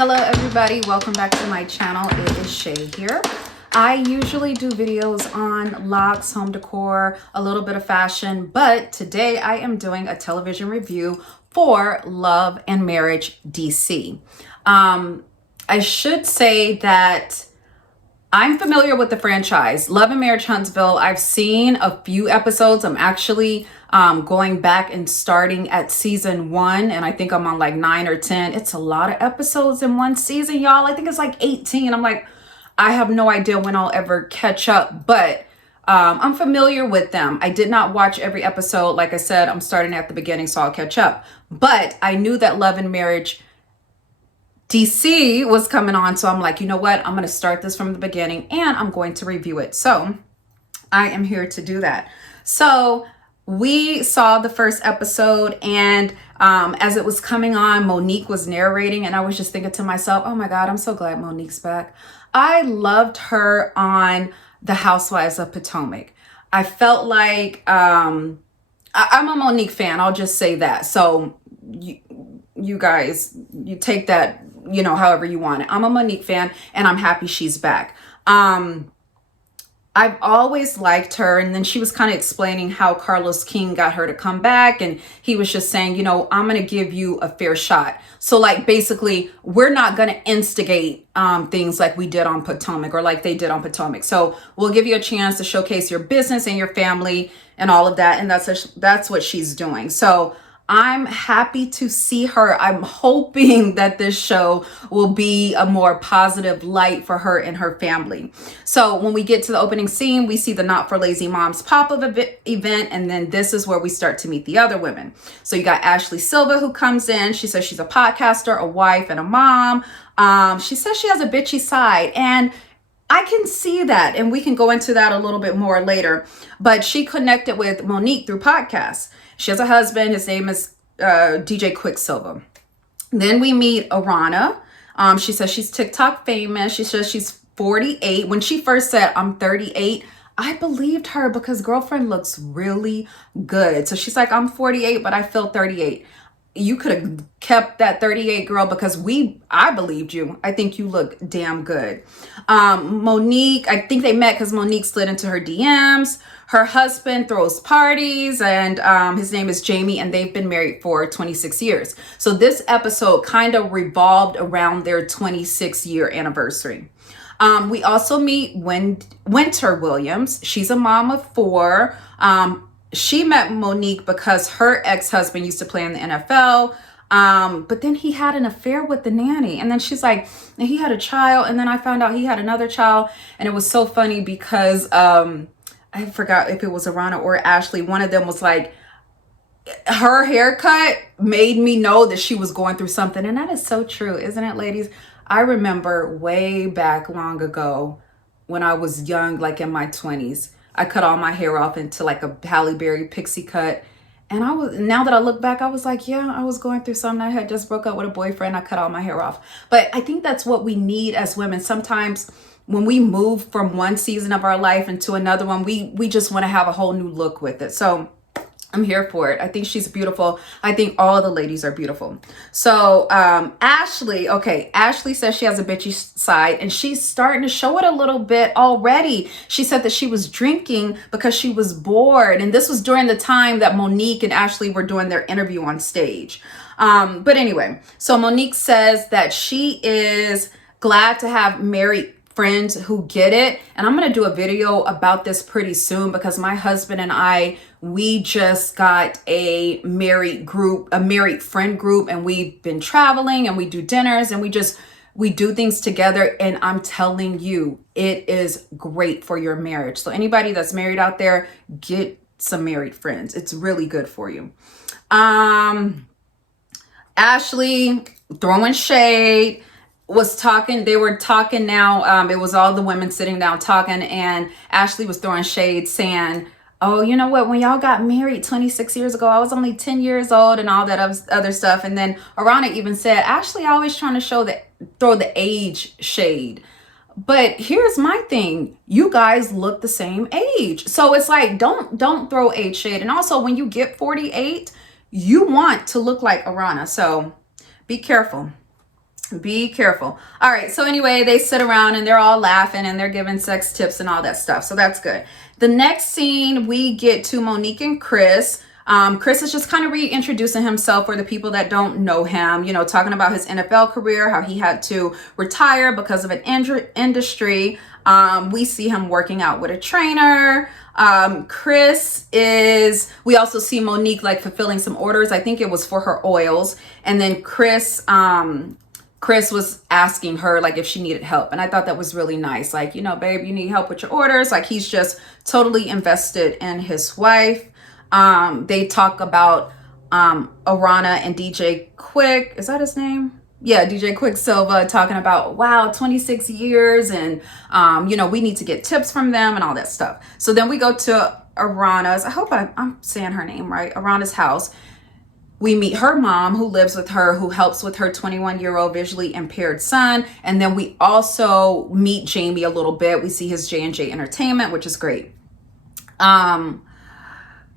Hello everybody, welcome back to my channel. It is Shae here. I usually do videos on locks, home decor, a little bit of fashion, but today I am doing a television review for Love Marriage D.C. I should say that I'm familiar with the franchise. Love Marriage Huntsville, I've seen a few episodes. I'm actually going back and starting at season 1, and I think I'm on like 9 or 10. It's a lot of episodes in one season, y'all. I think it's like 18. I'm like, I have no idea when I'll ever catch up, but I'm familiar with them. I did not watch every episode. Like I said, I'm starting at the beginning, so I'll catch up. But I knew that Love and Marriage DC was coming on, so I'm like, you know what? I'm going to start this from the beginning and I'm going to review it. So I am here to do that. So we saw the first episode, and as it was coming on, Monique was narrating, and I was just thinking to myself, oh my God, I'm so glad Monique's back. I loved her on The Housewives of Potomac. I felt like I'm a Monique fan. I'll just say that. So you guys, you take that, you know, however you want it. I'm a Monique fan, and I'm happy she's back. I've always liked her. And then she was kind of explaining how Carlos King got her to come back. And he was just saying, you know, I'm going to give you a fair shot. So like, basically, we're not going to instigate things like we did on Potomac, or like they did on Potomac. So we'll give you a chance to showcase your business and your family and all of that. And that's what she's doing. So I'm happy to see her. I'm hoping that this show will be a more positive light for her and her family. So when we get to the opening scene, we see the Not for Lazy Moms pop-up event, and then this is where we start to meet the other women. So you got Ashley Silva, who comes in. She says she's a podcaster, a wife, and a mom. She says she has a bitchy side, and I can see that, and we can go into that a little bit more later. But she connected with Monique through podcasts. She has a husband. His name is DJ Quicksilver. Then we meet Arana. She says she's TikTok famous. She says she's 48. When she first said, I'm 38, I believed her because girlfriend looks really good. So she's like, I'm 48, but I feel 38. You could have kept that 38, girl, because I believed you. I think you look damn good. Monique, I think they met because Monique slid into her DMs. Her husband throws parties, and his name is Jamie, and they've been married for 26 years. So this episode kind of revolved around their 26-year anniversary. We also meet Winter Williams. She's a mom of 4. She met Monique because her ex-husband used to play in the NFL. But then he had an affair with the nanny. And then she's like, and he had a child. And then I found out he had another child. And it was so funny because I forgot if it was Arana or Ashley. One of them was like, her haircut made me know that she was going through something. And that is so true, isn't it, ladies? I remember way back long ago when I was young, like in my 20s, I cut all my hair off into like a Halle Berry pixie cut. And now that I look back, I was like, yeah, I was going through something. I had just broke up with a boyfriend. I cut all my hair off. But I think that's what we need as women. Sometimes when we move from one season of our life into another one, we just want to have a whole new look with it. So I'm here for it. I think she's beautiful. I think all the ladies are beautiful. So Ashley says she has a bitchy side, and she's starting to show it a little bit already. She said that she was drinking because she was bored. And this was during the time that Monique and Ashley were doing their interview on stage. But anyway, so Monique says that she is glad to have married friends who get it. And I'm going to do a video about this pretty soon because my husband and I, we just got a married friend group, and we've been traveling, and we do dinners, and we do things together. And I'm telling you, it is great for your marriage. So anybody that's married out there, get some married friends. It's really good for you. Ashley throwing shade. They were talking now. It was all the women sitting down talking, and Ashley was throwing shade saying, oh, you know what? When y'all got married 26 years ago, I was only 10 years old and all that other stuff. And then Arana even said, Ashley always trying to throw the age shade. But here's my thing. You guys look the same age. So it's like, don't throw age shade. And also when you get 48, you want to look like Arana. So be careful. Be careful. All right. So anyway, they sit around and they're all laughing and they're giving sex tips and all that stuff. So that's good. The next scene, we get to Monique and Chris. Chris is just kind of reintroducing himself for the people that don't know him, you know, talking about his NFL career, how he had to retire because of an industry. We see him working out with a trainer. We also see Monique like fulfilling some orders. I think it was for her oils. And then Chris was asking her like if she needed help. And I thought that was really nice. Like, you know, babe, you need help with your orders. Like he's just totally invested in his wife. They talk about Arana and DJ Quick. Is that his name? Yeah, DJ Quicksilva talking about, wow, 26 years. And, you know, we need to get tips from them and all that stuff. So then we go to Arana's. I hope I'm saying her name right. Arana's house. We meet her mom who lives with her, who helps with her 21-year-old visually impaired son. And then we also meet Jamie a little bit. We see his J&J Entertainment, which is great.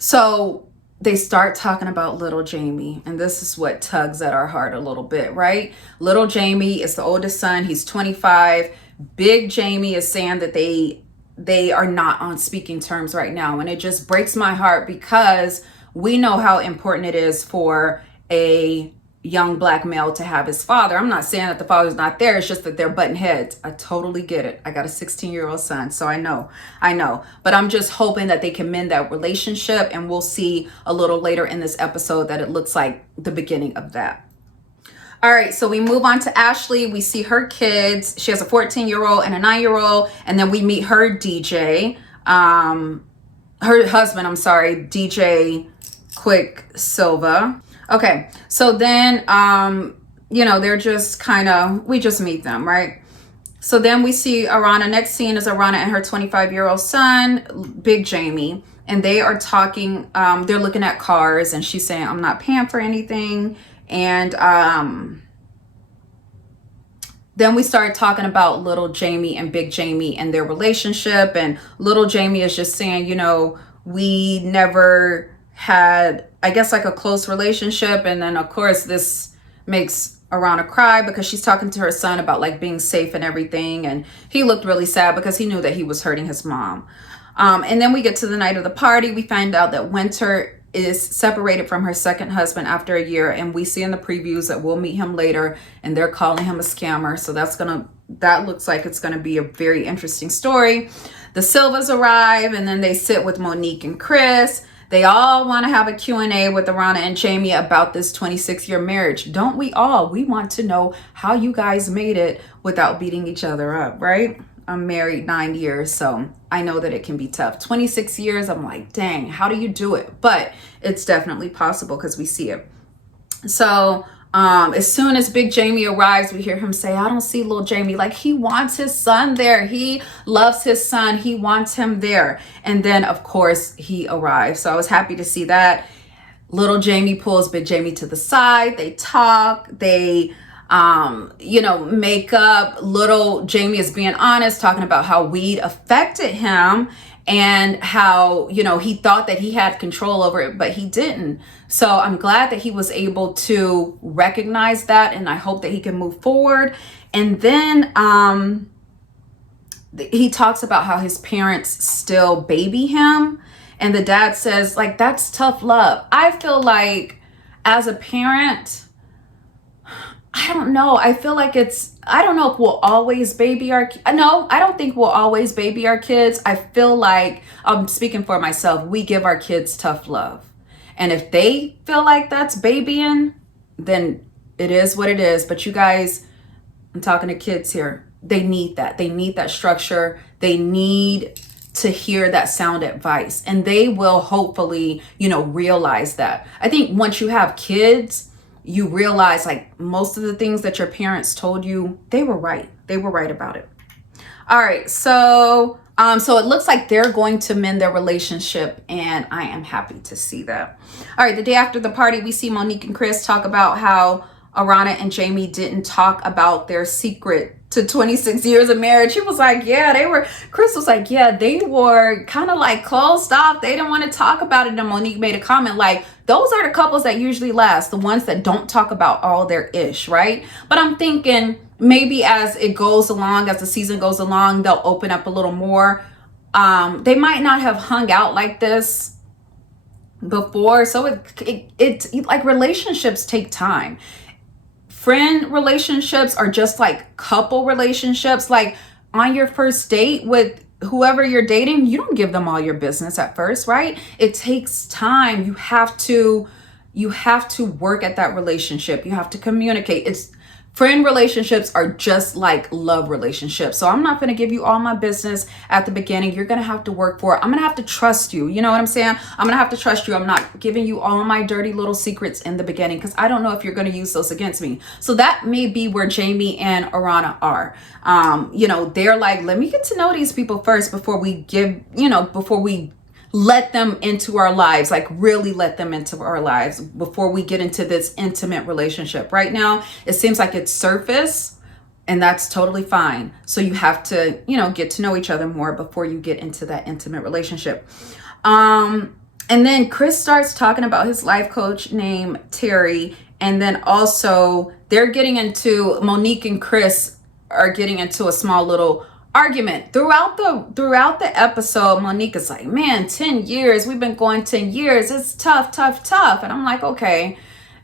So they start talking about little Jamie, and this is what tugs at our heart a little bit, right? Little Jamie is the oldest son. He's 25. Big Jamie is saying that they are not on speaking terms right now. And it just breaks my heart because we know how important it is for a young black male to have his father. I'm not saying that the father's not there. It's just that they're butting heads. I totally get it. I got a 16-year-old son, so I know. But I'm just hoping that they can mend that relationship, and we'll see a little later in this episode that it looks like the beginning of that. All right, so we move on to Ashley. We see her kids. She has a 14-year-old and a 9-year-old, and then we meet her DJ, her husband, DJ Quicksilva. Okay, so then, you know, they're just we just meet them, right? So then we see Arana. Next scene is Arana and her 25-year-old son, Big Jamie, and they are talking, they're looking at cars, and she's saying, I'm not paying for anything. And then we started talking about little Jamie and Big Jamie and their relationship, and little Jamie is just saying, you know, we never had, I guess, like a close relationship. And then of course this makes Arana cry because she's talking to her son about like being safe and everything, and he looked really sad because he knew that he was hurting his mom. And then we get to the night of the party. We find out that Winter is separated from her second husband after a year, and we see in the previews that we'll meet him later, and they're calling him a scammer. So that looks like it's gonna be a very interesting story. The Silvas arrive, and then they sit with Monique and Chris. They all want to have a Q&A with Arana and Jamie about this 26-year marriage. Don't we all? We want to know how you guys made it without beating each other up, right? I'm married 9 years, so I know that it can be tough. 26 years, I'm like, dang, how do you do it? But it's definitely possible because we see it. So as soon as Big Jamie arrives, we hear him say, I don't see little Jamie. Like, he wants his son there. He loves his son. He wants him there. And then, of course, he arrives. So I was happy to see that. Little Jamie pulls Big Jamie to the side. They talk. They, make up. Little Jamie is being honest, talking about how weed affected him and how, he thought that he had control over it, but he didn't. So I'm glad that he was able to recognize that, and I hope that he can move forward. And then he talks about how his parents still baby him, and the dad says, like, that's tough love. I feel like as a parent, I don't know. I feel like I don't know if we'll always baby our kids. No, I don't think we'll always baby our kids. I feel like, I'm speaking for myself, we give our kids tough love. And if they feel like that's babying, then it is what it is. But you guys, I'm talking to kids here. They need that. They need that structure. They need to hear that sound advice. And they will hopefully, realize that. I think once you have kids, you realize like most of the things that your parents told you, they were right. They were right about it. All right. So it looks like they're going to mend their relationship, and I am happy to see that. All right. The day after the party, we see Monique and Chris talk about how Arana and Jamie didn't talk about their secret to 26 years of marriage. He was like, yeah, Chris was like, yeah, they were kind of like closed off. They didn't want to talk about it. And Monique made a comment like, those are the couples that usually last, the ones that don't talk about all their ish, right? But I'm thinking maybe as it goes along, as the season goes along, they'll open up a little more. They might not have hung out like this before. So it like relationships take time. Friend relationships are just like couple relationships. Like on your first date with whoever you're dating, you don't give them all your business at first, right? It takes time. You have to work at that relationship. You have to communicate. Friend relationships are just like love relationships. So I'm not going to give you all my business at the beginning. You're going to have to work for it. I'm going to have to trust you. You know what I'm saying? I'm going to have to trust you. I'm not giving you all my dirty little secrets in the beginning because I don't know if you're going to use those against me. So that may be where Jamie and Arana are. They're like, let me get to know these people first before we let them into our lives, like really let them into our lives before we get into this intimate relationship. Right now, it seems like it's surface, and that's totally fine. So you have to, get to know each other more before you get into that intimate relationship. And then Chris starts talking about his life coach named Terry. And then also Monique and Chris are getting into a small little argument throughout the episode. Monique is like, man, 10 years, we've been going 10 years, it's tough. And I'm like, okay,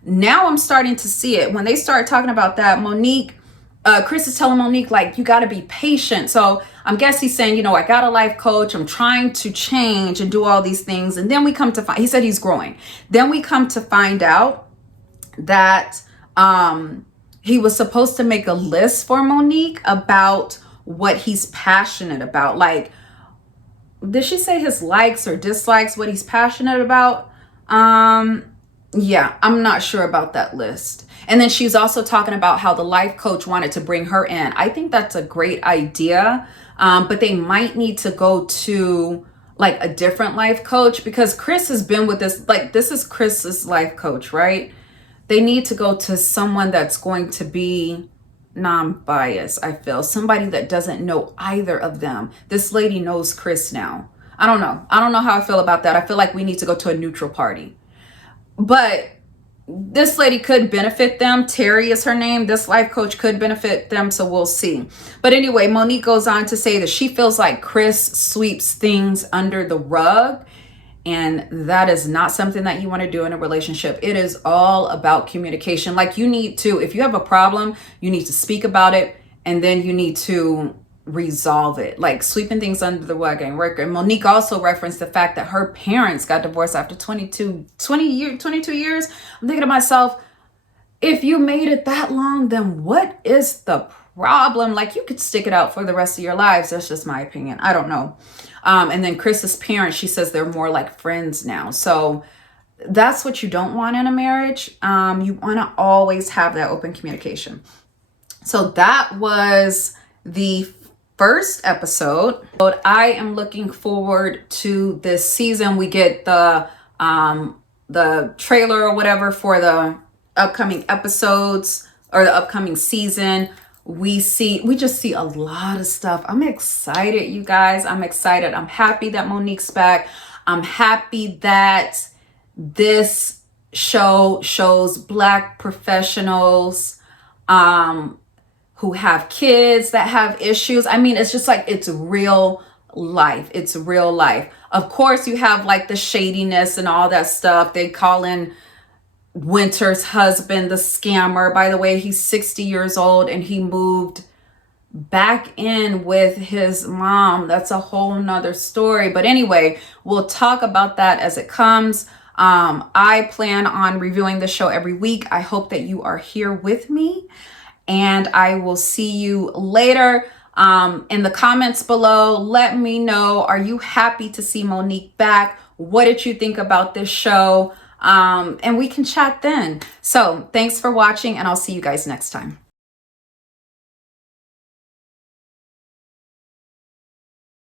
now I'm starting to see it. When they start talking about that, Chris is telling Monique, like, you got to be patient. So I guess he's saying, I got a life coach, I'm trying to change and do all these things. And then we come to find, he said he's growing. Then we come to find out that he was supposed to make a list for Monique about what he's passionate about. Like, did she say his likes or dislikes, what he's passionate about? Yeah, I'm not sure about that list. And then she's also talking about how the life coach wanted to bring her in. I think that's a great idea. But they might need to go to like a different life coach because Chris has been with this is Chris's life coach, right? They need to go to someone that's going to be non-biased. I feel somebody that doesn't know either of them. This lady knows Chris now. I don't know how I feel about that. I feel like we need to go to a neutral party, but this lady could benefit them. Terry is her name. This life coach could benefit them. So we'll see. But anyway, Monique goes on to say that she feels like Chris sweeps things under the rug. And that is not something that you want to do in a relationship. It is all about communication. Like, you need to, if you have a problem, you need to speak about it, and then you need to resolve it. Like, sweeping things under the rug ain't working. And Monique also referenced the fact that her parents got divorced after 22 years. I'm thinking to myself, if you made it that long, then what is the problem? Like, you could stick it out for the rest of your lives. That's just my opinion. I don't know. And then Chris's parents, she says they're more like friends now. So that's what you don't want in a marriage. You want to always have that open communication. So that was the first episode. But I am looking forward to this season. We get the trailer or whatever for the upcoming episodes or the upcoming season. We just see a lot of stuff. I'm excited, you guys. I'm excited. I'm happy that Monique's back. I'm happy that this show shows Black professionals who have kids that have issues. I mean, it's just like, it's real life. It's real life. Of course, you have like the shadiness and all that stuff. They call in Winter's husband the scammer. By the way, he's 60 years old and he moved back in with his mom. That's a whole nother story. But anyway, we'll talk about that as it comes. I plan on reviewing the show every week. I hope that you are here with me, and I will see you later. In the comments below, let me know, are you happy to see Monique back? What did you think about this show? And we can chat then. So thanks for watching, and I'll see you guys next time.